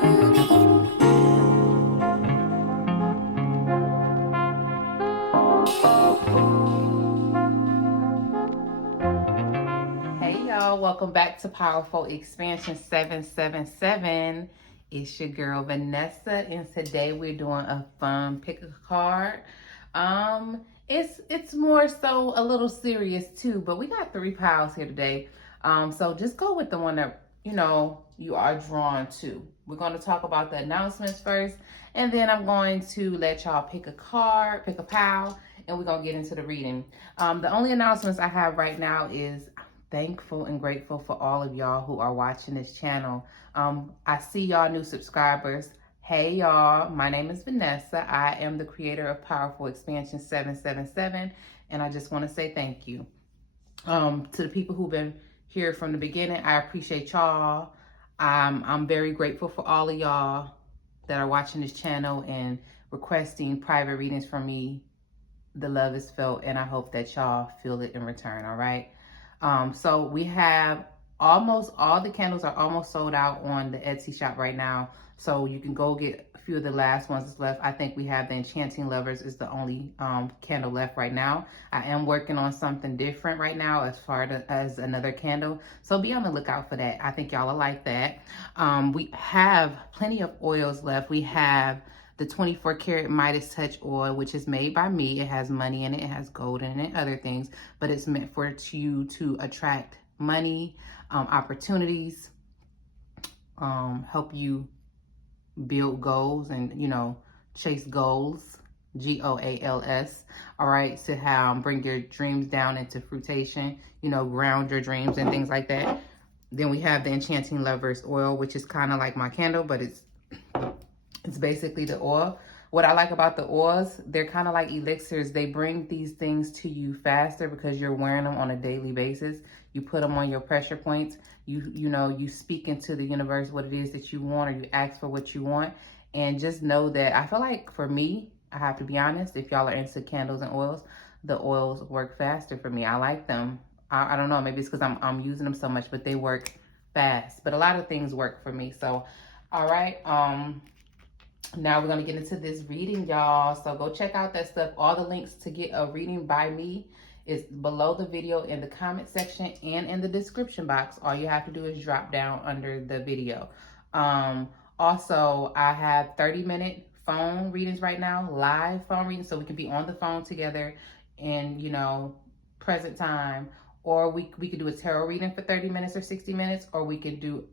Hey y'all, welcome back to Powerful Expansion 777. It's your girl Vanessa, and today we're doing a fun pick a card. It's more so a little serious too, but we got 3 piles here today. So just go with the one that you are drawn to. We're going to talk about the announcements first, and then I'm going to let y'all pick a card, pick a pile, and we're gonna get into the reading. The only announcements I have right now is thankful and grateful for all of y'all who are watching this channel. I see y'all new subscribers. Hey y'all, my name is Vanessa. I am the creator of Powerful Expansion 777, and I just want to say thank you. To the people who've been here from the beginning, I appreciate y'all. I'm very grateful for all of y'all that are watching this channel and requesting private readings from me. The love is felt, and I hope that y'all feel it in return. All right. So we have almost all the candles are almost sold out on the Etsy shop right now. So you can go get a few of the last ones that's left. I think we have the Enchanting Lovers is the only candle left right now. I am working on something different right now as far as another candle. So be on the lookout for that. I think y'all will like that. We have plenty of oils left. We have the 24 karat Midas Touch oil, which is made by me. It has money in it, it has gold in it, and other things, but it's meant for you to attract money, opportunities, help you build goals and, chase goals, GOALS. All right, to bring your dreams down into fruition, ground your dreams and things like that. Then we have the Enchanting Lovers oil, which is kind of like my candle, but it's basically the oil. What I like about the oils, they're kind of like elixirs. They bring these things to you faster because you're wearing them on a daily basis. You put them on your pressure points. You speak into the universe what it is that you want, or you ask for what you want. And just know that I feel like for me, I have to be honest, if y'all are into candles and oils, the oils work faster for me. I like them. I don't know, maybe it's because I'm using them so much, but they work fast. But a lot of things work for me. So, all right. Now we're going to get into this reading, y'all. So go check out that stuff. All the links to get a reading by me is below the video in the comment section and in the description box. All you have to do is drop down under the video. Also, I have 30-minute phone readings right now, live phone readings, so we can be on the phone together in, present time. Or we could do a tarot reading for 30 minutes or 60 minutes, or we could do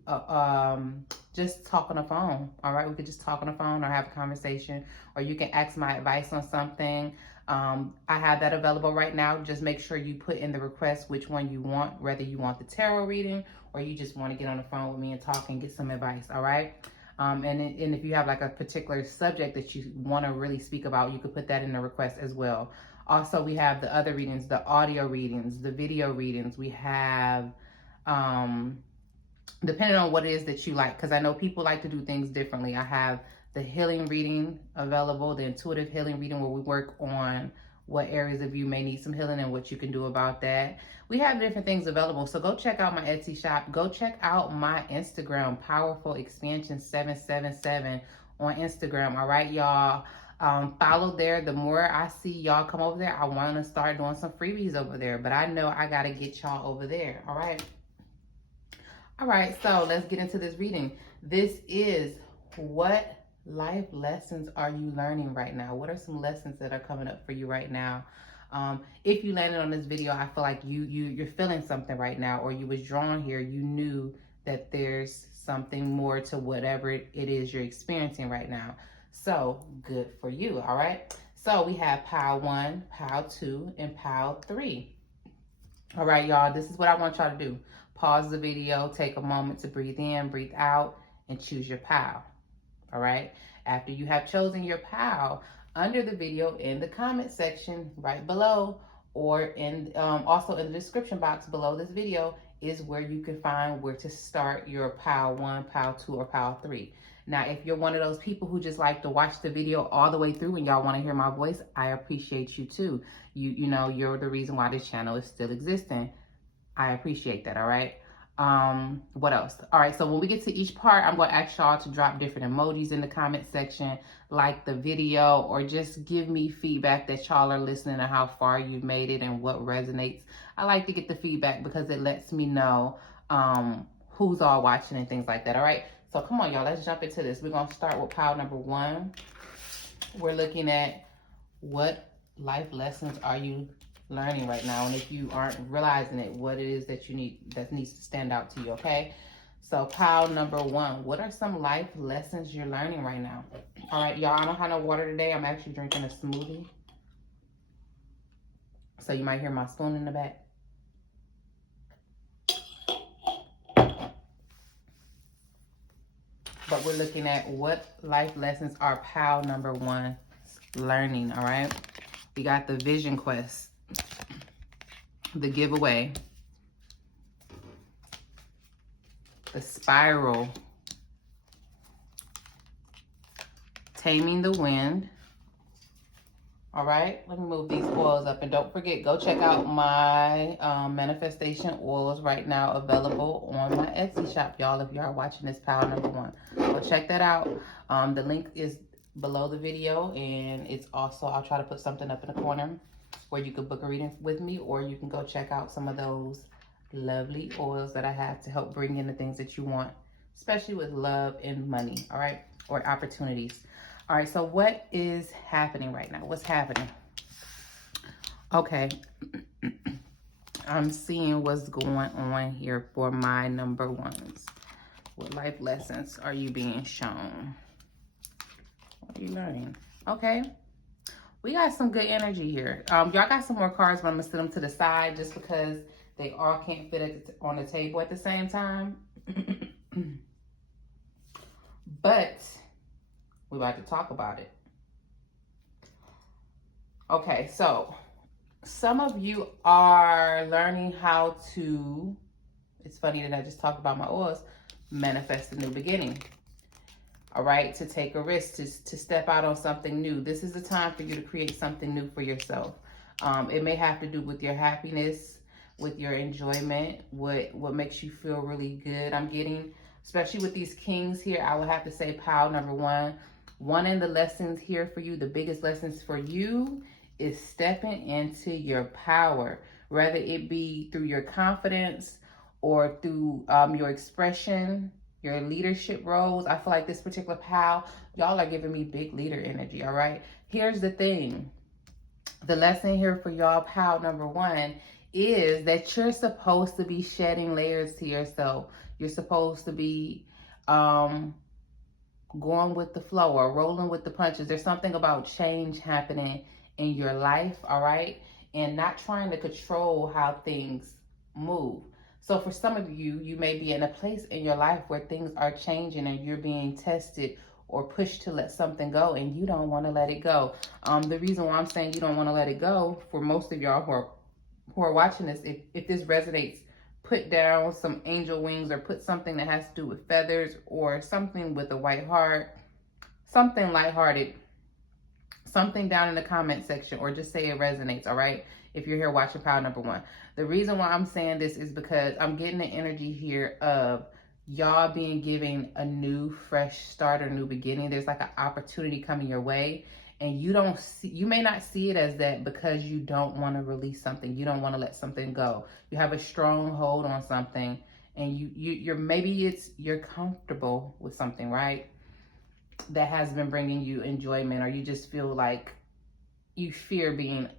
just talk on the phone. All right, we could just talk on the phone or have a conversation, or you can ask my advice on something. I have that available right now. Just make sure you put in the request which one you want, whether you want the tarot reading or you just want to get on the phone with me and talk and get some advice. All right. And if you have like a particular subject that you want to really speak about, you could put that in the request as well. Also, we have the other readings, the audio readings, the video readings. We have, depending on what it is that you like, because I know people like to do things differently. I have the healing reading available, the intuitive healing reading, where we work on what areas of you may need some healing and what you can do about that. We have different things available. So go check out my Etsy shop. Go check out my Instagram, Powerful Expansion 777 on Instagram. All right, y'all. Follow there. The more I see y'all come over there, I want to start doing some freebies over there. But I know I got to get y'all over there. All right. All right. So let's get into this reading. This is what life lessons are you learning right now? What are some lessons that are coming up for you right now? If you landed on this video, I feel like you're feeling something right now, or you was drawn here. You knew that there's something more to whatever it is you're experiencing right now. So good for you. All right. So we have pile 1, pile 2, and pile 3. All right, y'all. This is what I want y'all to do. Pause the video, take a moment to breathe in, breathe out, and choose your pile. All right. After you have chosen your pile, under the video in the comment section right below, or in also in the description box below this video, is where you can find where to start your pile 1, pile 2, or pile 3. Now, if you're one of those people who just like to watch the video all the way through and y'all want to hear my voice, I appreciate you too. You're the reason why this channel is still existing. I appreciate that. All right. What else? All right, so when we get to each part, I'm going to ask y'all to drop different emojis in the comment section, like the video, or just give me feedback that y'all are listening and how far you've made it and what resonates. I like to get the feedback because it lets me know who's all watching and things like that. All right, so come on, y'all, let's jump into this. We're going to start with pile number 1. We're looking at what life lessons are you learning right now, and if you aren't realizing it, what it is that you need, that needs to stand out to you. Okay, so pile number 1, what are some life lessons you're learning right now? All right, y'all, I don't have no water today. I'm actually drinking a smoothie, so you might hear my spoon in the back. But we're looking at what life lessons are pile number 1 learning. All right, we got the vision quest, the giveaway, the spiral, taming the wind. All right, let me move these oils up, and don't forget, go check out my manifestation oils right now available on my Etsy shop, y'all. If you are watching this pile number 1, go check that out. The link is below the video, and it's also, I'll try to put something up in the corner where you can book a reading with me, or you can go check out some of those lovely oils that I have to help bring in the things that you want, especially with love and money. All right, or opportunities. All right, so what is happening right now? What's happening? Okay, I'm seeing what's going on here for my number 1s. What life lessons are you being shown? What are you learning? Okay, we got some good energy here. Y'all got some more cards, but I'm gonna set them to the side just because they all can't fit on the table at the same time. But we're about to talk about it. Okay, so some of you are learning how to, it's funny that I just talked about my oils, manifest a new beginning. All right, to take a risk, to step out on something new. This is the time for you to create something new for yourself. It may have to do with your happiness, with your enjoyment, what makes you feel really good. I'm getting, especially with these kings here, I would have to say pile number 1. One of the lessons here for you, the biggest lessons for you, is stepping into your power, whether it be through your confidence or through your expression, your leadership roles. I feel like this particular pile, y'all are giving me big leader energy. All right, here's the thing. The lesson here for y'all, pile number 1, is that you're supposed to be shedding layers to yourself. You're supposed to be going with the flow or rolling with the punches. There's something about change happening in your life, all right? And not trying to control how things move. So for some of you, you may be in a place in your life where things are changing and you're being tested or pushed to let something go, and you don't want to let it go. The reason why I'm saying you don't want to let it go, for most of y'all who are watching this, if this resonates, put down some angel wings or put something that has to do with feathers or something with a white heart, something lighthearted, something down in the comment section, or just say it resonates. All right, if you're here watching pile number 1. The reason why I'm saying this is because I'm getting the energy here of y'all being given a new fresh start or new beginning. There's like an opportunity coming your way, and you may not see it as that because you don't want to release something. You don't want to let something go. You have a strong hold on something, and you're comfortable with something, right, that has been bringing you enjoyment, or you just feel like you fear being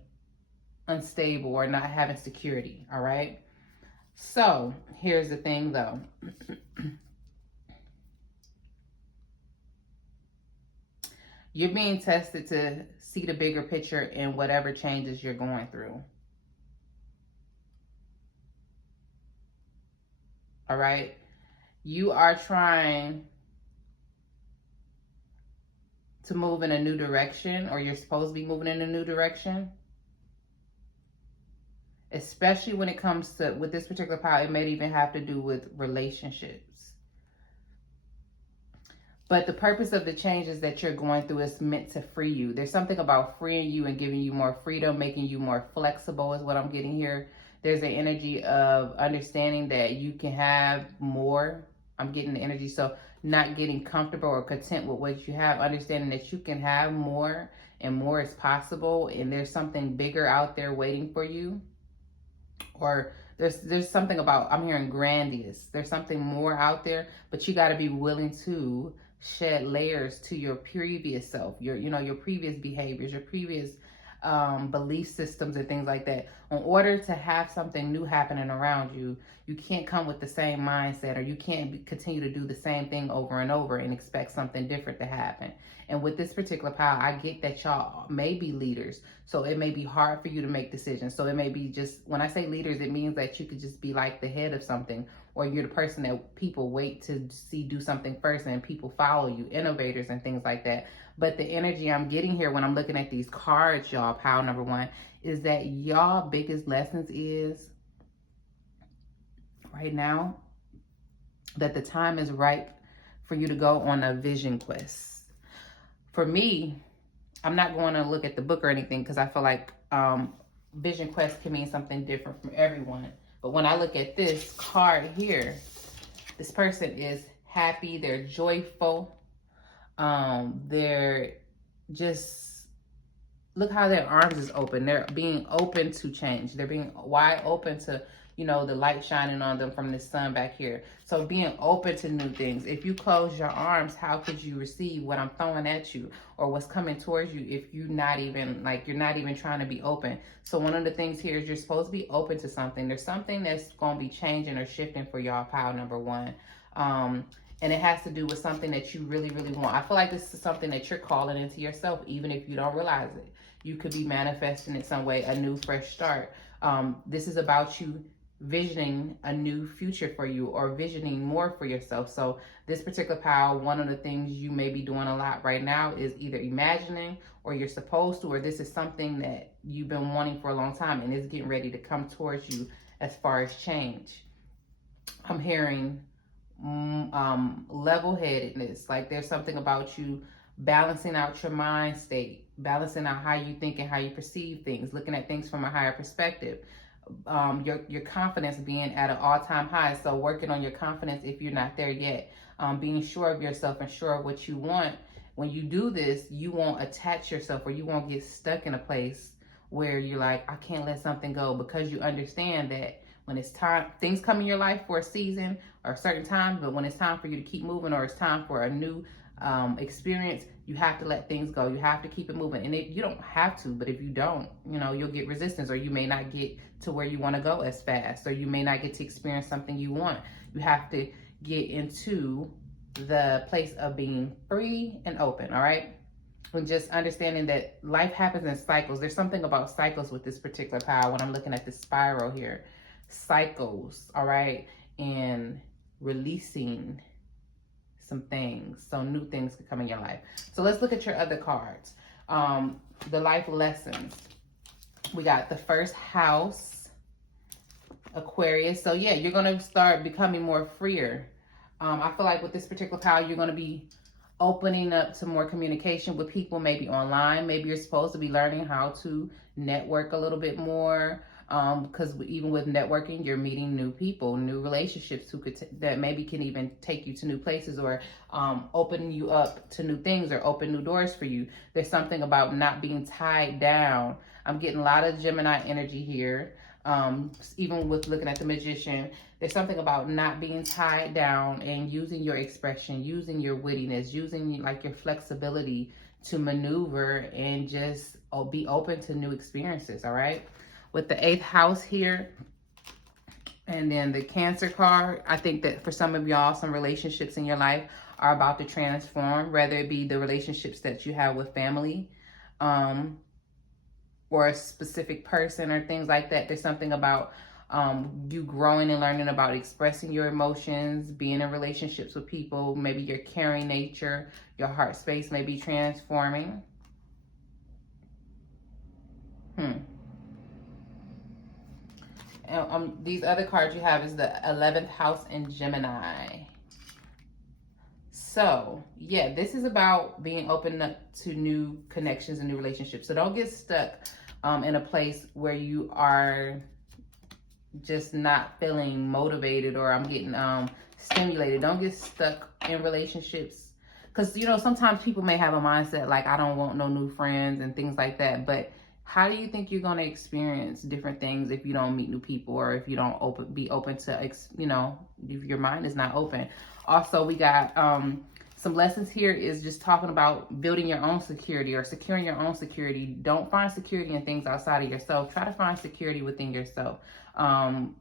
unstable or not having security. All right, so here's the thing though. You're being tested to see the bigger picture in whatever changes you're going through. All right, you are trying to move in a new direction, or you're supposed to be moving in a new direction. Especially when it comes to, with this particular pile, it may even have to do with relationships. But the purpose of the changes that you're going through is meant to free you. There's something about freeing you and giving you more freedom, making you more flexible is what I'm getting here. There's an energy of understanding that you can have more. I'm getting the energy. So not getting comfortable or content with what you have, understanding that you can have more and more is possible. And there's something bigger out there waiting for you. Or there's something about, I'm hearing grandiose. There's something more out there, but you got to be willing to shed layers to your previous self, your previous behaviors, your previous belief systems and things like that. In order to have something new happening around you, you can't come with the same mindset, or you can't continue to do the same thing over and over and expect something different to happen. And with this particular pile, I get that y'all may be leaders, so it may be hard for you to make decisions. So it may be just, when I say leaders, it means that you could just be like the head of something, or you're the person that people wait to see do something first and people follow you, innovators and things like that. But the energy I'm getting here when I'm looking at these cards, y'all, pile number one, is that y'all biggest lessons is right now that the time is ripe for you to go on a vision quest. For me, I'm not going to look at the book or anything because I feel like vision quest can mean something different from everyone. But when I look at this card here, this person is happy, they're joyful, they're just, look how their arms is open. They're being open to change. They're being wide open to, the light shining on them from the sun back here. So being open to new things. If you close your arms, how could you receive what I'm throwing at you or what's coming towards you if you're not even trying to be open? So one of the things here is you're supposed to be open to something. There's something that's going to be changing or shifting for y'all, pile number one. And it has to do with something that you really, really want. I feel like this is something that you're calling into yourself, even if you don't realize it. You could be manifesting in some way, a new, fresh start. This is about you visioning a new future for you, or visioning more for yourself. So this particular pile, one of the things you may be doing a lot right now is either imagining, or you're supposed to, or this is something that you've been wanting for a long time and is getting ready to come towards you as far as change. I'm hearing level-headedness, like there's something about you balancing out your mind state, balancing out how you think and how you perceive things, looking at things from a higher perspective. Your confidence being at an all-time high. So working on your confidence if you're not there yet. Being sure of yourself and sure of what you want. When you do this, you won't attach yourself, or you won't get stuck in a place where you're like, I can't let something go, because you understand that when it's time, things come in your life for a season or a certain time, but when it's time for you to keep moving, or it's time for a new experience, you have to let things go. You have to keep it moving. And you don't have to, but if you don't, you'll get resistance, or you may not get to where you want to go as fast, or you may not get to experience something you want. You have to get into the place of being free and open, all right? And just understanding that life happens in cycles. There's something about cycles with this particular pile when I'm looking at the spiral here. Cycles, all right? And releasing some things, so new things could come in your life. So let's look at your other cards. The life lessons. We got the first house, Aquarius. So yeah, you're going to start becoming more freer. I feel like with this particular pile, you're going to be opening up to more communication with people, maybe online. Maybe you're supposed to be learning how to network a little bit more. Because even with networking, you're meeting new people, new relationships that maybe can even take you to new places, or open you up to new things, or open new doors for you. There's something about not being tied down. I'm getting a lot of Gemini energy here. Even with looking at the Magician, there's something about not being tied down and using your expression, using your wittiness, using like your flexibility to maneuver and just be open to new experiences, all right? With the 8th house here, and then the Cancer card, I think that for some of y'all, some relationships in your life are about to transform, whether it be the relationships that you have with family, or a specific person or things like that. There's something about you growing and learning about expressing your emotions, being in relationships with people. Maybe your caring nature, your heart space may be transforming. These other cards you have is the 11th house in Gemini. So yeah, this is about being open up to new connections and new relationships. So don't get stuck in a place where you are just not feeling motivated, or I'm getting stimulated. Don't get stuck in relationships, because you know sometimes people may have a mindset like I don't want no new friends and things like that. But how do you think you're going to experience different things if you don't meet new people, or if you don't be open to you know, if your mind is not open? Also, we got some lessons here is just talking about building your own security or securing your own security. Don't find security in things outside of yourself. Try to find security within yourself. All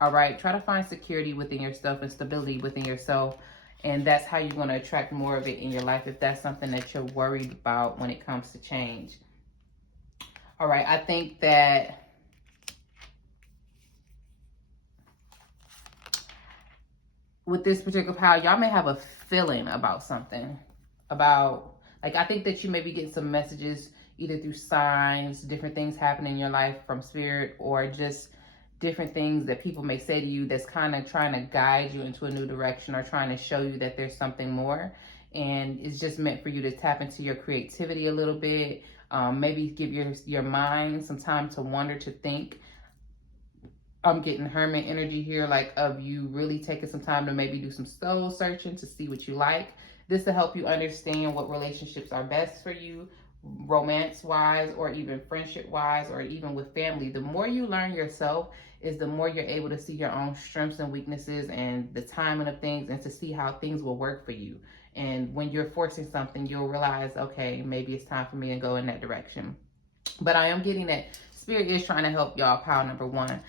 right, try to find security within yourself and stability within yourself. And that's how you're going to attract more of it in your life if that's something that you're worried about when it comes to change. All right, I think that with this particular pile, y'all may have a feeling about something. About, like, I think that you may be getting some messages either through signs, different things happening in your life from spirit, or just different things that people may say to you that's kind of trying to guide you into a new direction, or trying to show you that there's something more. And it's just meant for you to tap into your creativity a little bit. Maybe give your mind some time to wonder, to think. I'm getting hermit energy here, like of you really taking some time to maybe do some soul searching to see what you like. This will help you understand what relationships are best for you, romance wise, or even friendship wise, or even with family. The more you learn yourself is the more you're able to see your own strengths and weaknesses and the timing of things, and to see how things will work for you. And when you're forcing something, you'll realize, okay, maybe it's time for me to go in that direction. But I am getting that spirit is trying to help y'all, pile number one.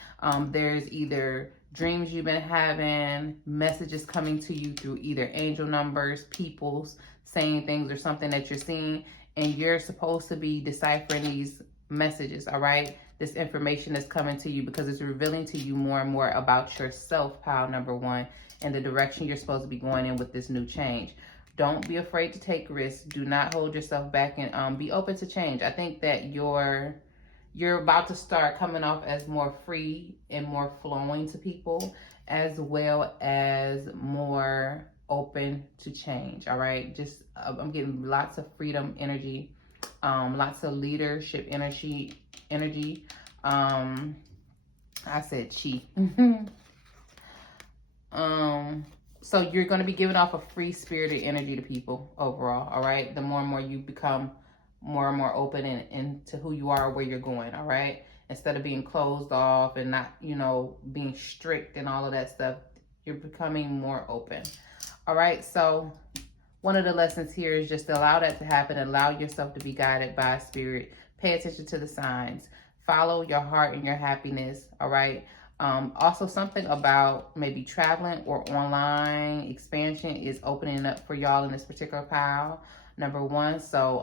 There's either dreams you've been having, messages coming to you through either angel numbers, people's saying things, or something that you're seeing, and you're supposed to be deciphering these messages, all right? This information is coming to you because it's revealing to you more and more about yourself, pile number one, and the direction you're supposed to be going in with this new change. Don't be afraid to take risks. Do not hold yourself back, and be open to change. I think that you're about to start coming off as more free and more flowing to people, as well as more open to change. All right, just I'm getting lots of freedom energy, lots of leadership energy. I said chi. So you're going to be giving off a free spirited energy to people overall. All right, the more and more you become more and more open into who you are, where you're going. All right, instead of being closed off and not, you know, being strict and all of that stuff, you're becoming more open. All right, so one of the lessons here is just to allow that to happen. Allow yourself to be guided by spirit. Pay attention to the signs. Follow your heart and your happiness. All right. Also, something about maybe traveling or online expansion is opening up for y'all in this particular pile, number one. So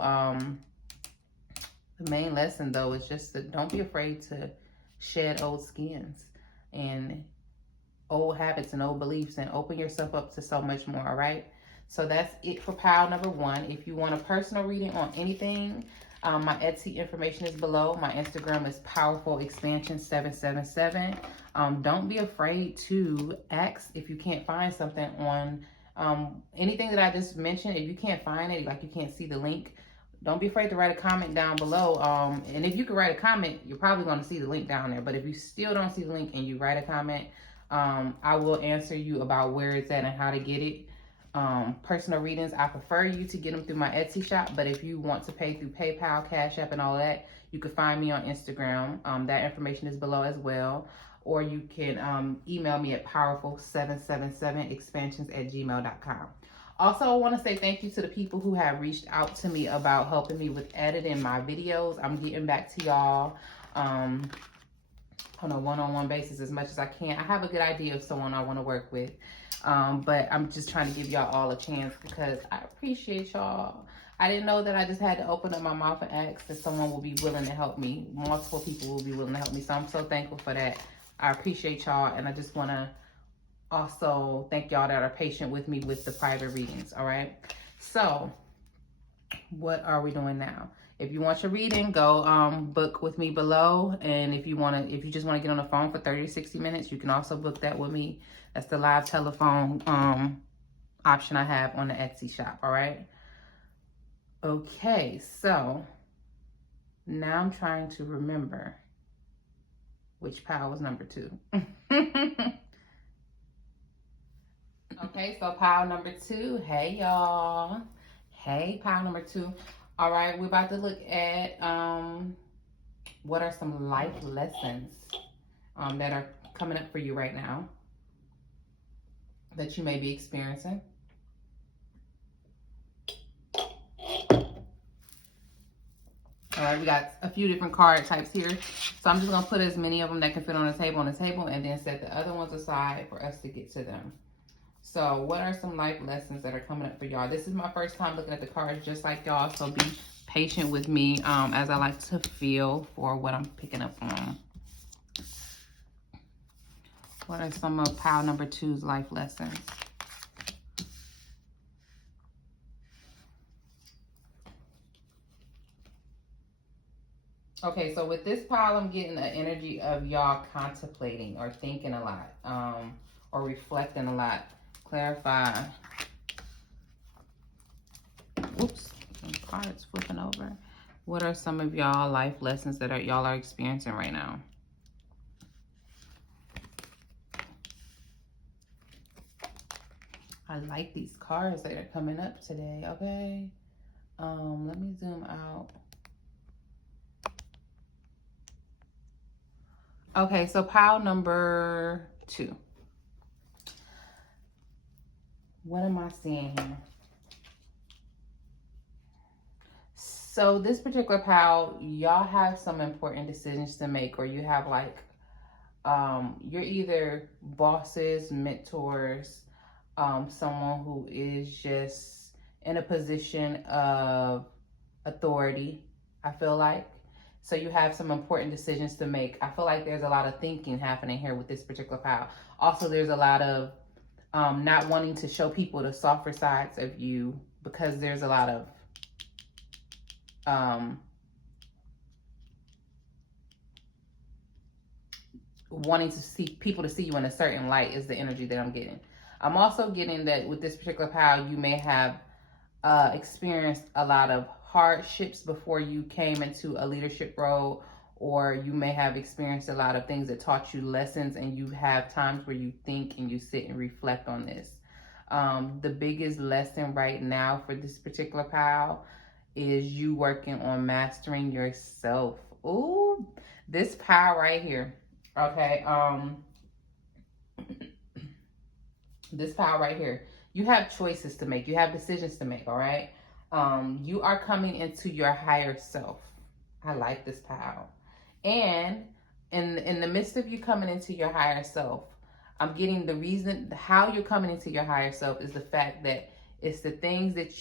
the main lesson, though, is just to don't be afraid to shed old skins and old habits and old beliefs, and open yourself up to so much more. All right. So that's it for pile number one. If you want a personal reading on anything, my Etsy information is below. My Instagram is powerfulexpansion777. Don't be afraid to ask if you can't find something on anything that I just mentioned. If you can't find it, like you can't see the link, don't be afraid to write a comment down below. And if you can write a comment, you're probably going to see the link down there. But if you still don't see the link and you write a comment, I will answer you about where it's at and how to get it. Personal readings, I prefer you to get them through my Etsy shop, but if you want to pay through PayPal, Cash App, and all that, you can find me on Instagram. That information is below as well. Or you can email me at powerful777expansions@gmail.com. Also, I want to say thank you to the people who have reached out to me about helping me with editing my videos. I'm getting back to y'all on a one-on-one basis as much as I can. I have a good idea of someone I want to work with. But I'm just trying to give y'all all a chance because I appreciate y'all. I didn't know that I just had to open up my mouth and ask that someone will be willing to help me. Multiple people will be willing to help me. So I'm so thankful for that. I appreciate y'all. And I just want to also thank y'all that are patient with me with the private readings. All right. So what are we doing now? If you want your reading, go book with me below. And if you just want to get on the phone for 30 to 60 minutes, you can also book that with me. That's the live telephone option I have on the Etsy shop. All right. Okay, so now I'm trying to remember which pile was number 2? Okay, so pile number 2. Hey, y'all. Hey, pile number 2. All right, we're about to look at what are some life lessons that are coming up for you right now that you may be experiencing. All right, we got a few different card types here. So I'm just going to put as many of them that can fit on the table and then set the other ones aside for us to get to them. So what are some life lessons that are coming up for y'all? This is my first time looking at the cards just like y'all, so be patient with me as I like to feel for what I'm picking up on. What are some of pile number 2's life lessons? Okay, so with this pile, I'm getting the energy of y'all contemplating or thinking a lot, or reflecting a lot. Clarify. Oops, some cards flipping over. What are some of y'all life lessons that y'all are experiencing right now? I like these cards that are coming up today, okay? Let me zoom out. Okay, so pile number 2. What am I seeing here? So this particular pile, y'all have some important decisions to make, or you have like, you're either bosses, mentors, someone who is just in a position of authority, I feel like. So you have some important decisions to make. I feel like there's a lot of thinking happening here with this particular pile. Also, there's a lot of not wanting to show people the softer sides of you because there's a lot of wanting to see people to see you in a certain light is the energy that I'm getting. I'm also getting that with this particular pile, you may have experienced a lot of hardships before you came into a leadership role, or you may have experienced a lot of things that taught you lessons, and you have times where you think and you sit and reflect on this. The biggest lesson right now for this particular pile is you working on mastering yourself. Ooh, this pile right here. Okay, this pile right here, you have choices to make. You have decisions to make, all right? You are coming into your higher self. I like this pile. And in the midst of you coming into your higher self, I'm getting the reason how you're coming into your higher self is the fact that it's the things that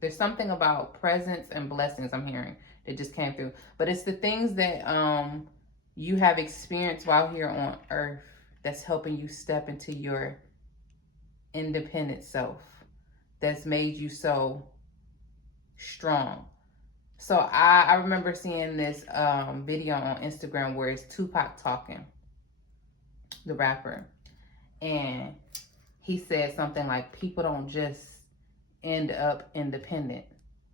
there's something about presence and blessings I'm hearing that just came through. But it's the things that you have experienced while here on earth that's helping you step into your independent self, that's made you so strong. So I remember seeing this video on Instagram where it's Tupac talking, the rapper, and he said something like, people don't just end up independent.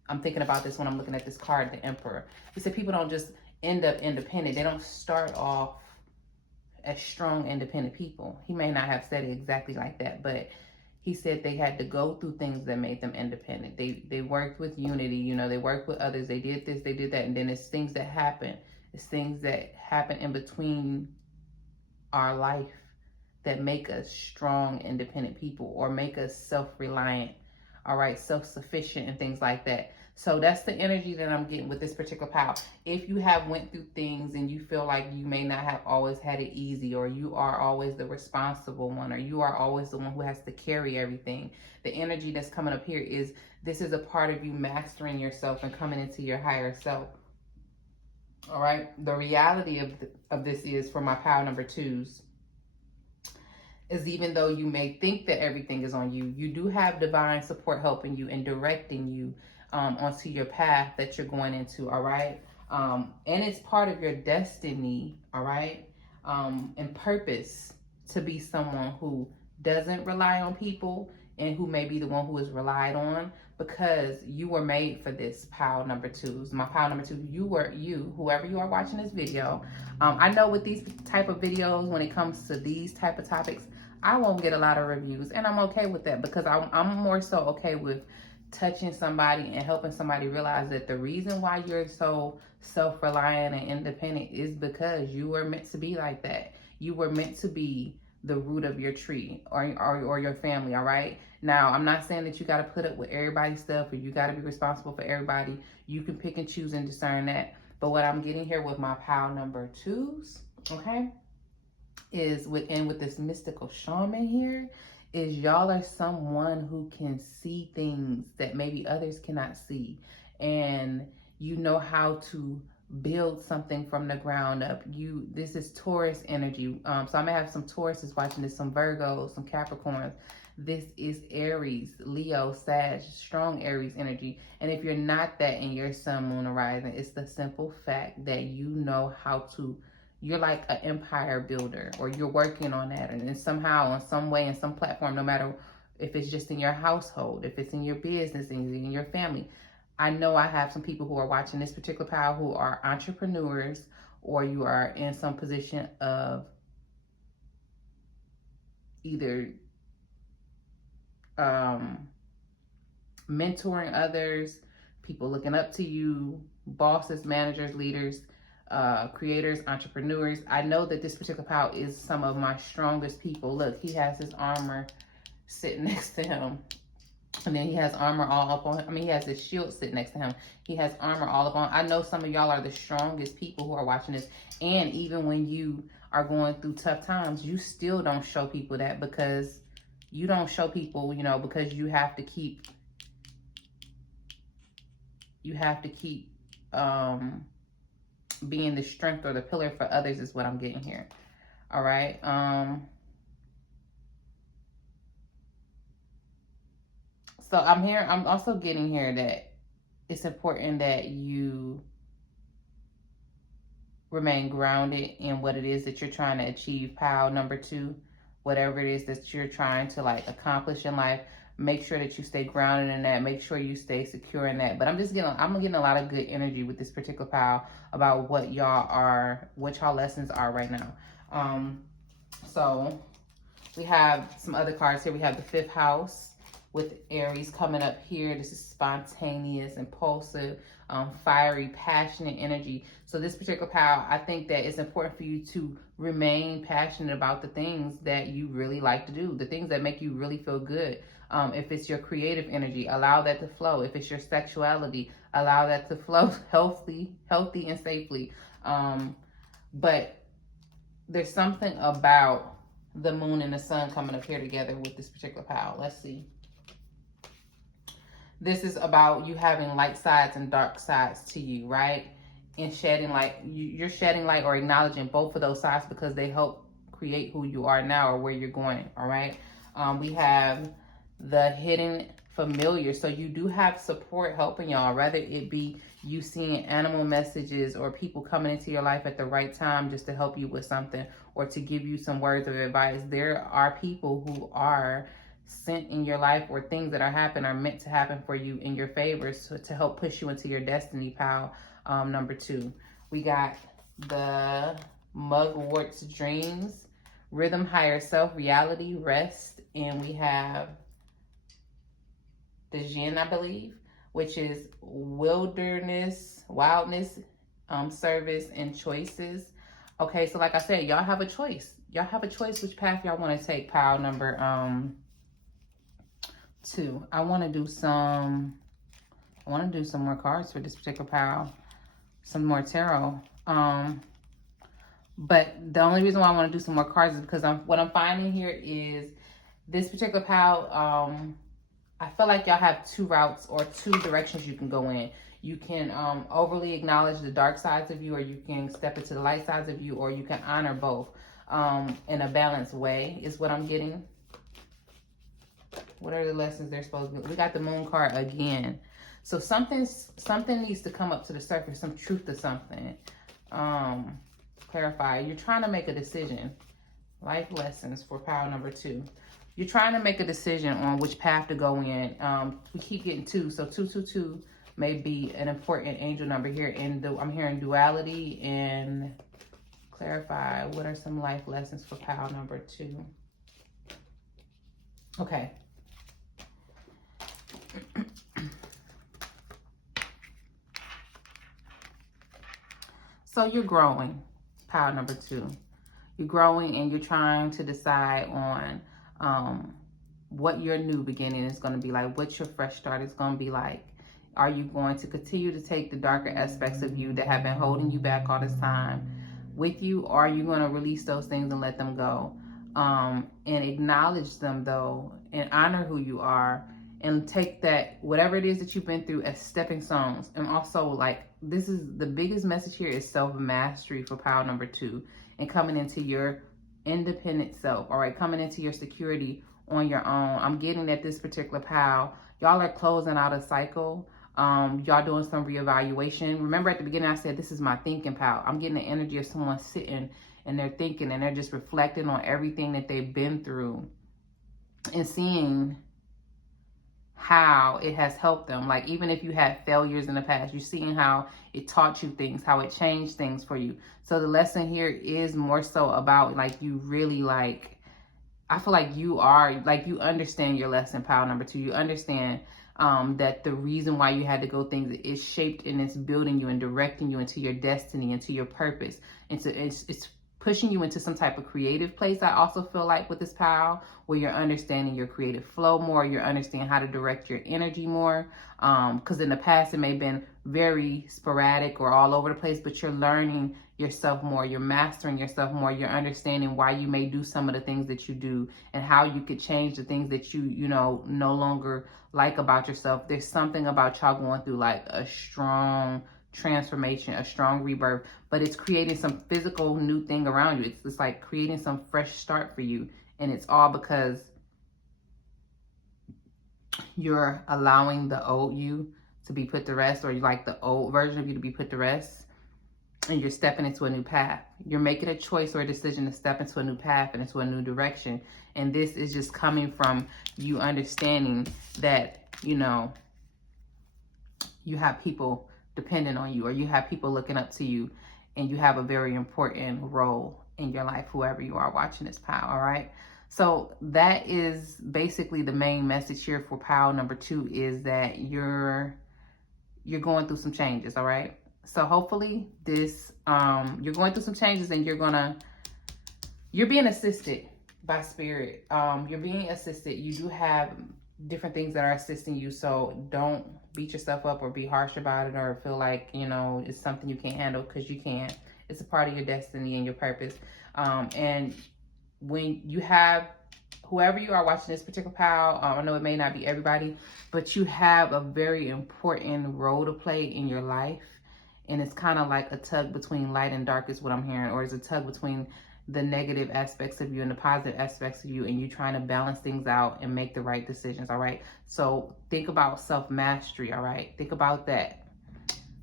I'm thinking about this when I'm looking at this card, the Emperor. He said people don't just end up independent. They don't start off as strong, independent people. He may not have said it exactly like that, but he said they had to go through things that made them independent. They worked with unity, you know, they worked with others. They did this, they did that. And then it's things that happen. It's things that happen in between our life that make us strong, independent people, or make us self-reliant, all right, self-sufficient and things like that. So that's the energy that I'm getting with this particular pile. If you have went through things and you feel like you may not have always had it easy, or you are always the responsible one, or you are always the one who has to carry everything, the energy that's coming up here is this is a part of you mastering yourself and coming into your higher self. All right. The reality of this is, for my pile number 2s, is even though you may think that everything is on you, you do have divine support helping you and directing you onto your path that you're going into, all right? And it's part of your destiny, all right? And purpose to be someone who doesn't rely on people and who may be the one who is relied on, because you were made for this, pile number twos. My pile number two, whoever you are watching this video. I know with these type of videos, when it comes to these type of topics, I won't get a lot of reviews, and I'm okay with that, because I'm more so okay with touching somebody and helping somebody realize that the reason why you're so self-reliant and independent is because you were meant to be like that. You were meant to be the root of your tree, or your family. All right, now I'm not saying that you got to put up with everybody's stuff, or you got to be responsible for everybody. You can pick and choose and discern that. But what I'm getting here with my pile number twos, okay, is with this mystical shaman here, is y'all are someone who can see things that maybe others cannot see, and you know how to build something from the ground up. This is Taurus energy. So I'm gonna have some Tauruses watching this, some Virgos, some Capricorns. This is Aries, Leo, Sag, strong Aries energy. And if you're not that in your sun, moon, or rising, it's the simple fact that you know how to, you're like an empire builder, or you're working on that. And somehow, in some way, in some platform, no matter if it's just in your household, if it's in your business, in your family. I know I have some people who are watching this particular pile who are entrepreneurs, or you are in some position of either mentoring others, people looking up to you, bosses, managers, leaders, creators, entrepreneurs. I know that this particular pile is some of my strongest people. Look, he has his armor sitting next to him. And then he has armor all up on him. I mean, he has his shield sitting next to him. He has armor all up on. I know some of y'all are the strongest people who are watching this. And even when you are going through tough times, you still don't show people that, because you don't show people, because you have to keep being the strength or the pillar for others, is what I'm getting here. All right. So I'm also getting here that it's important that you remain grounded in what it is that you're trying to achieve. Pile number two, whatever it is that you're trying to accomplish in life, make sure that you stay grounded in that. Make sure you stay secure in that. But I'm getting a lot of good energy with this particular pile about what y'all lessons are right now. So we have some other cards here. We have the fifth house with Aries coming up here. This is spontaneous, impulsive, fiery, passionate energy. So this particular pile, I think that it's important for you to remain passionate about the things that you really like to do, the things that make you really feel good. If it's your creative energy, allow that to flow. If it's your sexuality, allow that to flow healthy and safely. But there's something about the moon and the sun coming up here together with this particular pile. Let's see. This is about you having light sides and dark sides to you, right? And shedding light. You're shedding light or acknowledging both of those sides, because they help create who you are now or where you're going, all right? We have the hidden familiar. So you do have support helping y'all, whether it be you seeing animal messages or people coming into your life at the right time just to help you with something or to give you some words of advice. There are people who are sent in your life, or things that are happening are meant to happen for you in your favor, so to help push you into your destiny. Pile number two, we got the mugwort's dreams, rhythm, higher self, reality, rest, and we have the Jinn, I believe, which is wildness, service, and choices. Okay, so like I said, y'all have a choice. Y'all have a choice which path y'all want to take. Pile number two. I want to do some more cards for this particular pile, some more tarot. But the only reason why I want to do some more cards is because what I'm finding here is this particular pile. I feel like y'all have two routes or two directions you can go in. You can overly acknowledge the dark sides of you, or you can step into the light sides of you, or you can honor both in a balanced way, is what I'm getting. What are the lessons they're supposed to be? We got the moon card again. So something needs to come up to the surface, some truth to something. Clarify. You're trying to make a decision. Life lessons for pile number 2. You're trying to make a decision on which path to go in. We keep getting 2, so 222 may be an important angel number here. I'm hearing duality and clarify. What are some life lessons for pile number 2? Okay. So you're growing, pile number 2. You're growing and you're trying to decide on what your new beginning is going to be like, what your fresh start is going to be like. Are you going to continue to take the darker aspects of you that have been holding you back all this time with you, or are you going to release those things and let them go? And acknowledge them, though, and honor who you are, and take that, whatever it is that you've been through, as stepping stones. And also, like, this is the biggest message here, is self-mastery for pile number 2, and coming into your independent self, all right? Coming into your security on your own. I'm getting that this particular pile, y'all are closing out a cycle. Y'all doing some reevaluation. Remember at the beginning I said this is my thinking pile. I'm getting the energy of someone sitting and they're thinking and they're just reflecting on everything that they've been through and seeing how it has helped them. Like, even if you had failures in the past, you're seeing how it taught you things, how it changed things for you. So the lesson here is more so about, like, you really, like, I feel like you are, like, you understand your lesson, pile number 2. You understand that the reason why you had to go things is shaped and it's building you and directing you into your destiny, into your purpose. It's pushing you into some type of creative place. I also feel like with this pile, where you're understanding your creative flow more, you're understanding how to direct your energy more. Because in the past, it may have been very sporadic or all over the place, but you're learning yourself more, you're mastering yourself more, you're understanding why you may do some of the things that you do and how you could change the things that you know, no longer like about yourself. There's something about y'all going through like a strong transformation, a strong rebirth, but it's creating some physical new thing around you. It's like creating some fresh start for you. And it's all because you're allowing the old you to be put to rest, or you like the old version of you to be put to rest. And you're stepping into a new path. You're making a choice or a decision to step into a new path and into a new direction. And this is just coming from you understanding that, you know, you have people dependent on you, or you have people looking up to you, and you have a very important role in your life, whoever you are watching this pile, all right? So that is basically the main message here for pile number 2, is that you're going through some changes, all right? So hopefully this, you're going through some changes, and you're being assisted by spirit. You're being assisted. You do have different things that are assisting you. So don't beat yourself up or be harsh about it, or feel like, you know, it's something you can't handle, because you can. It's a part of your destiny and your purpose. And when you have, whoever you are watching this particular pile, I know it may not be everybody, but you have a very important role to play in your life. And it's kind of like a tug between light and dark is what I'm hearing, or it's a tug between the negative aspects of you and the positive aspects of you, and you trying to balance things out and make the right decisions, all right? So think about self-mastery, all right? Think about that.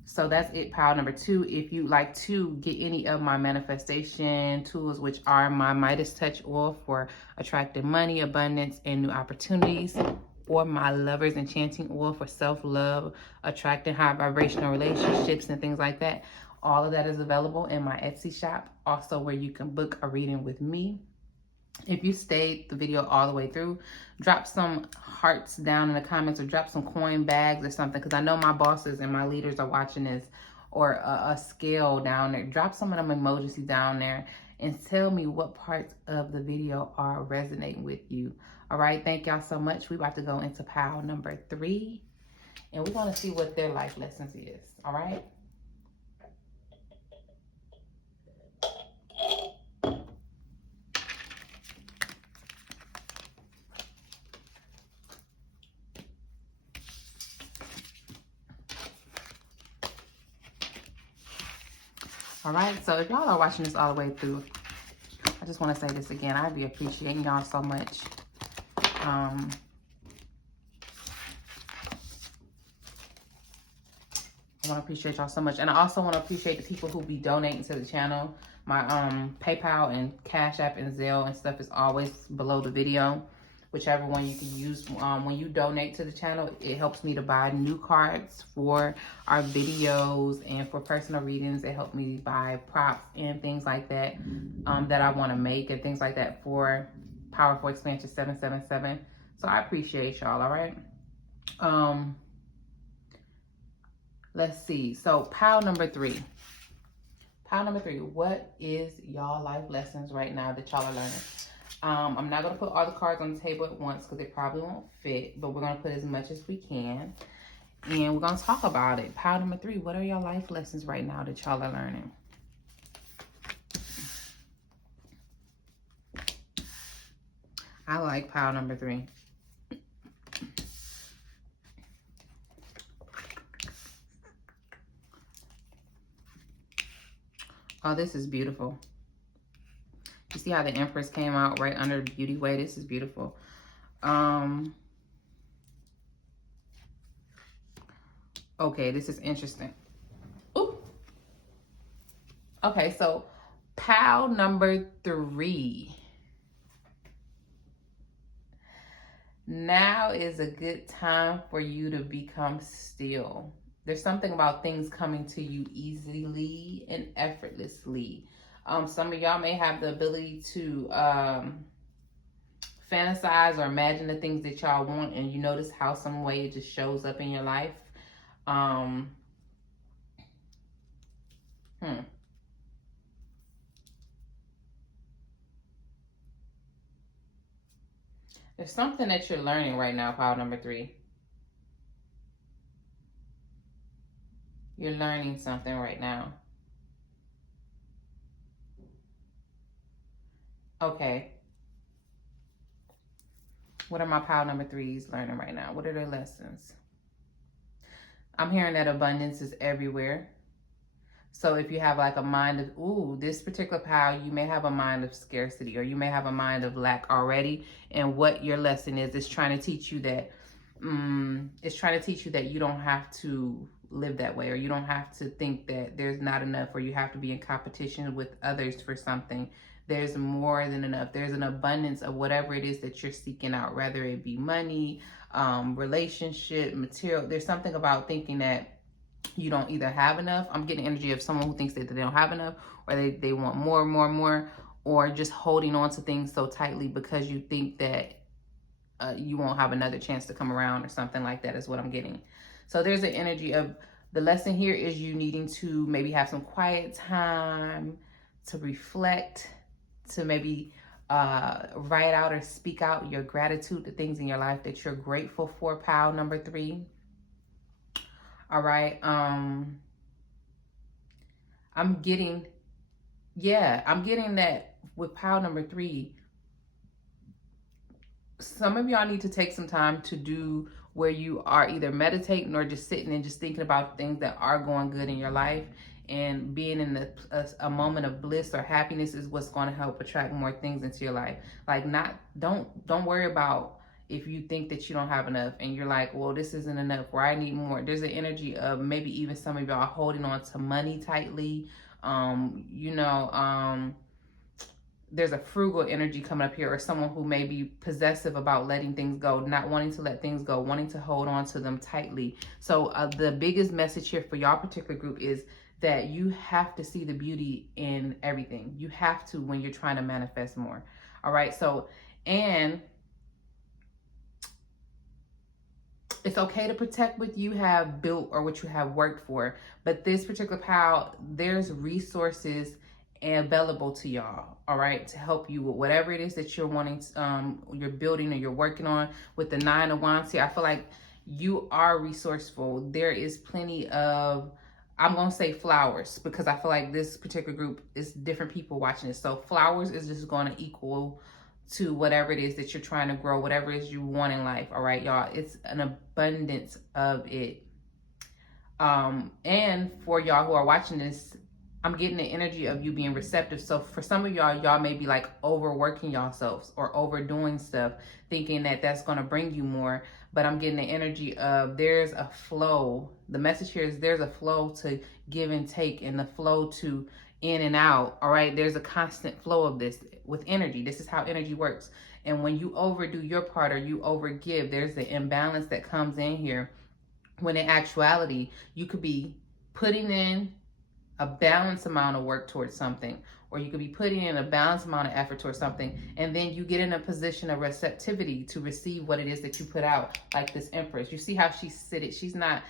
So that's it, pile number 2. If you'd like to get any of my manifestation tools, which are my Midas Touch oil for attracting money, abundance, and new opportunities, or my Lover's Enchanting oil for self-love, attracting high vibrational relationships and things like that, all of that is available in my Etsy shop, also where you can book a reading with me. If you stayed the video all the way through, drop some hearts down in the comments, or drop some coin bags or something, because I know my bosses and my leaders are watching this, or a scale down there. Drop some of them emojis down there and tell me what parts of the video are resonating with you. All right, thank y'all so much. We're about to go into pile number 3, and we're going to see what their life lessons is. All right. All right, so if y'all are watching this all the way through, I just want to say this again. I'd be appreciating y'all so much. I want to appreciate y'all so much. And I also want to appreciate the people who be donating to the channel. My PayPal and Cash App and Zelle and stuff is always below the video. Whichever one you can use. When you donate to the channel, it helps me to buy new cards for our videos and for personal readings. It helps me buy props and things like that that I want to make and things like that for Powerful Expansion 777. So I appreciate y'all, all right? Let's see. So pile number 3. Pile number 3. What is y'all life lessons right now that y'all are learning? I'm not going to put all the cards on the table at once because they probably won't fit, but we're going to put as much as we can. And we're going to talk about it. Pile number 3, what are y'all life lessons right now that y'all are learning? I like pile number 3. Oh, this is beautiful. You see how the Empress came out right under the beauty way? This is beautiful. Okay, this is interesting. Ooh. Okay, so pile number 3. Now is a good time for you to become still. There's something about things coming to you easily and effortlessly. Some of y'all may have the ability to fantasize or imagine the things that y'all want, and you notice how some way it just shows up in your life. There's something that you're learning right now, pile number 3. You're learning something right now. Okay. What are my pile number 3s learning right now? What are their lessons? I'm hearing that abundance is everywhere. So if you have like a mind of, ooh, this particular pile, you may have a mind of scarcity, or you may have a mind of lack already. And what your lesson is trying to teach you that, it's trying to teach you that you don't have to live that way, or you don't have to think that there's not enough, or you have to be in competition with others for something. There's more than enough. There's an abundance of whatever it is that you're seeking out, whether it be money, relationship, material. There's something about thinking that you don't either have enough. I'm getting energy of someone who thinks that they don't have enough, or they want more, or just holding on to things so tightly because you think that you won't have another chance to come around or something like that is what I'm getting. So there's an energy of, the lesson here is you needing to maybe have some quiet time to reflect, to maybe write out or speak out your gratitude to things in your life that you're grateful for, pile number 3. All right. I'm getting that with pile number 3. Some of y'all need to take some time to do where you are either meditating or just sitting and just thinking about things that are going good in your life, and being in a moment of bliss or happiness is what's going to help attract more things into your life. Like, don't worry about if you think that you don't have enough and you're like, well, this isn't enough, or I need more. There's an energy of maybe even some of y'all holding on to money tightly. There's a frugal energy coming up here, or someone who may be possessive about letting things go, not wanting to let things go, wanting to hold on to them tightly. So the biggest message here for y'all particular group is that you have to see the beauty in everything. You have to, when you're trying to manifest more. All right. So, and it's okay to protect what you have built or what you have worked for. But this particular pile, there's resources available to y'all, all right, to help you with whatever it is that you're wanting, you're building or you're working on. With the 9 of Wands here, I feel like you are resourceful. There is plenty of, I'm going to say flowers, because I feel like this particular group is different people watching this. So flowers is just going to equal to whatever it is that you're trying to grow, whatever it is you want in life. All right, y'all, it's an abundance of it. And for y'all who are watching this, I'm getting the energy of you being receptive. So for some of y'all may be like overworking yourselves or overdoing stuff, thinking that that's going to bring you more. But I'm getting the energy of there's a flow. The message here is there's a flow to give and take, and the flow to in and out. All right, there's a constant flow of this with energy. This is how energy works. And when you overdo your part or you overgive, there's an imbalance that comes in here, when in actuality you could be putting in a balanced amount of work towards something, or you could be putting in a balanced amount of effort towards something, and then you get in a position of receptivity to receive what it is that you put out. Like this Empress, you see how she's seated. She's not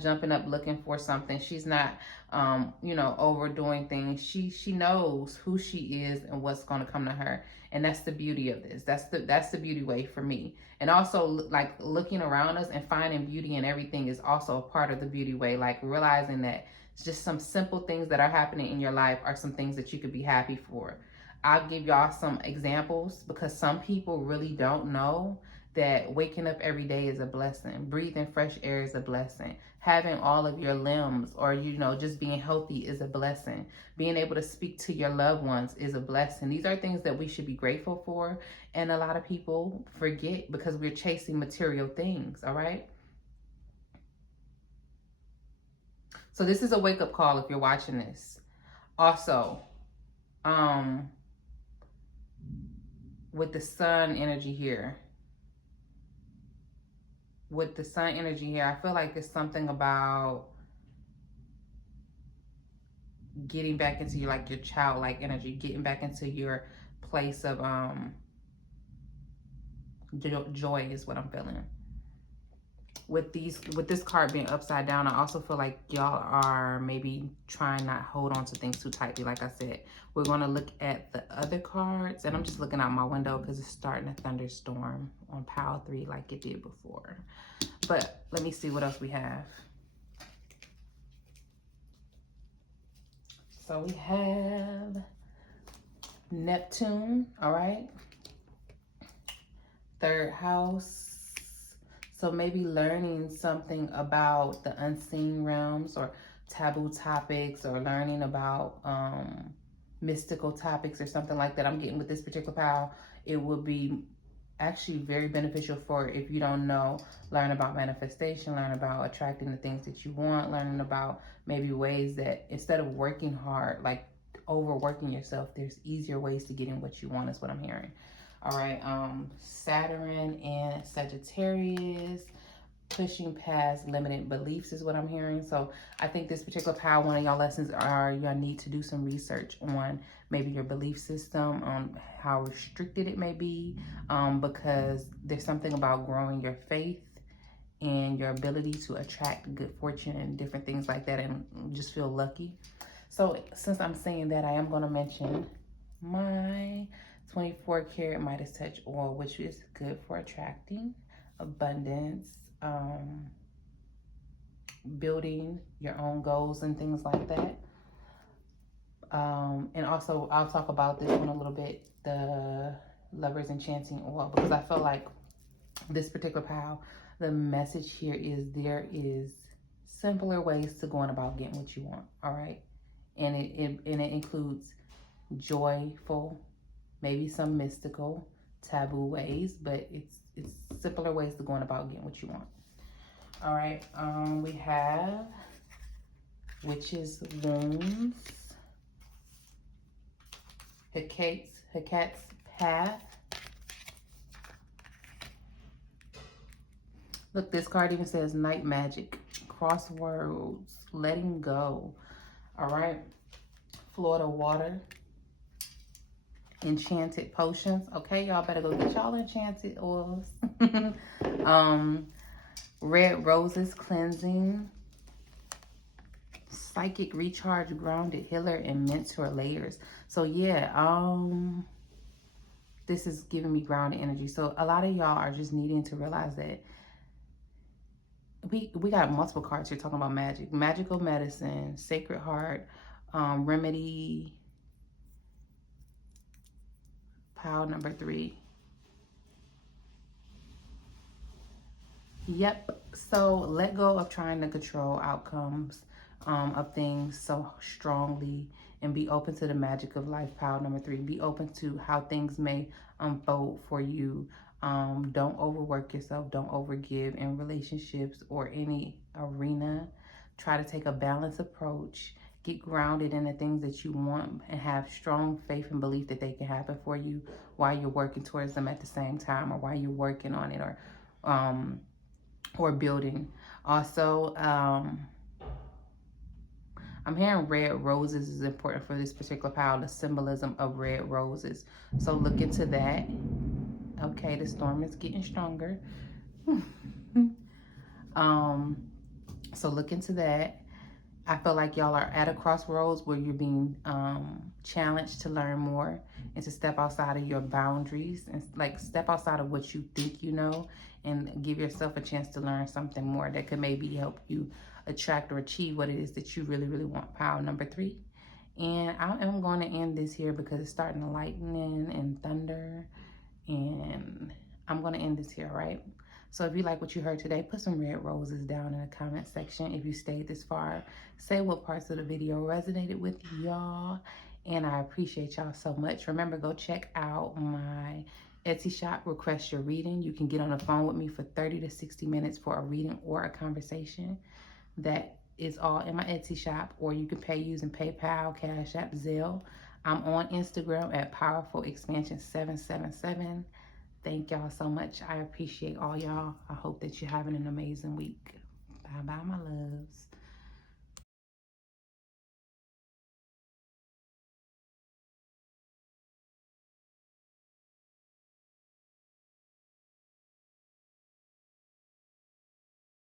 jumping up looking for something. She's not overdoing things. She knows who she is and what's going to come to her, and that's the beauty of this. That's the beauty way for me. And also, like, looking around us and finding beauty in everything is also a part of the beauty way. Like, realizing that just some simple things that are happening in your life are some things that you could be happy for. I'll give y'all some examples, because some people really don't know that waking up every day is a blessing. Breathing fresh air is a blessing. Having all of your limbs, or just being healthy, is a blessing. Being able to speak to your loved ones is a blessing. These are things that we should be grateful for, and a lot of people forget because we're chasing material things. All right. So this is a wake-up call if you're watching this. Also, with the sun energy here, I feel like it's something about getting back into your childlike energy, getting back into your place of joy is what I'm feeling. With this card being upside down, I also feel like y'all are maybe trying not hold on to things too tightly. Like I said, we're going to look at the other cards, and I'm just looking out my window because it's starting to thunderstorm on pile 3 like it did before. But let me see what else we have. So we have Neptune, all right? 3rd house. So maybe learning something about the unseen realms or taboo topics, or learning about mystical topics or something like that. I'm getting with this particular pile, it would be actually very beneficial for, if you don't know, learn about manifestation, learn about attracting the things that you want, learning about maybe ways that instead of working hard, like overworking yourself, there's easier ways to get in what you want, is what I'm hearing. All right, Saturn and Sagittarius, pushing past limited beliefs is what I'm hearing. So I think this particular pile, one of y'all lessons are y'all need to do some research on maybe your belief system, on how restricted it may be, because there's something about growing your faith and your ability to attract good fortune and different things like that, and just feel lucky. So since I'm saying that, I am going to mention my 24 karat Midas Touch oil, which is good for attracting abundance, building your own goals and things like that. And also, I'll talk about this one a little bit, the Lover's Enchanting oil, because I feel like this particular pile, the message here is there is simpler ways to going about getting what you want, all right? And it includes joyful, maybe some mystical, taboo ways, but it's simpler ways to going about getting what you want. All right, we have Witch's Wounds, Hecat's Path. Look, this card even says Night Magic, Crossroads, Letting Go. All right, Florida Water, Enchanted Potions. Okay, y'all better go get y'all enchanted oils. Red Roses, Cleansing, Psychic Recharge, Grounded Healer, and Mentor Layers. So yeah, this is giving me grounded energy. So a lot of y'all are just needing to realize that we got multiple cards here talking about magic, magical medicine, Sacred Heart, remedy, pile number 3. Yep. So let go of trying to control outcomes of things so strongly, and be open to the magic of life, pile number 3. Be open to how things may unfold for you. Don't overwork yourself. Don't overgive in relationships or any arena. Try to take a balanced approach. get grounded in the things that you want and have strong faith and belief that they can happen for you while you're working towards them at the same time, or while you're working on it, or building. Also, I'm hearing red roses is important for this particular pile, the symbolism of red roses. So look into that. Okay, the storm is getting stronger. So look into that. I feel like y'all are at a crossroads where you're being challenged to learn more and to step outside of your boundaries, and like step outside of what you think you know, and give yourself a chance to learn something more that could maybe help you attract or achieve what it is that you really, really want. Pile number 3. And I am going to end this here because it's starting to lightning and thunder, and I'm going to end this here, right? So if you like what you heard today, put some red roses down in the comment section. If you stayed this far, say what parts of the video resonated with y'all. And I appreciate y'all so much. Remember, go check out my Etsy shop, Request Your Reading. You can get on the phone with me for 30 to 60 minutes for a reading or a conversation. That is all in my Etsy shop, or you can pay using PayPal, Cash App, Zelle. I'm on Instagram at Powerful Expansion 777. Thank y'all so much. I appreciate all y'all. I hope that you're having an amazing week. Bye bye, my loves.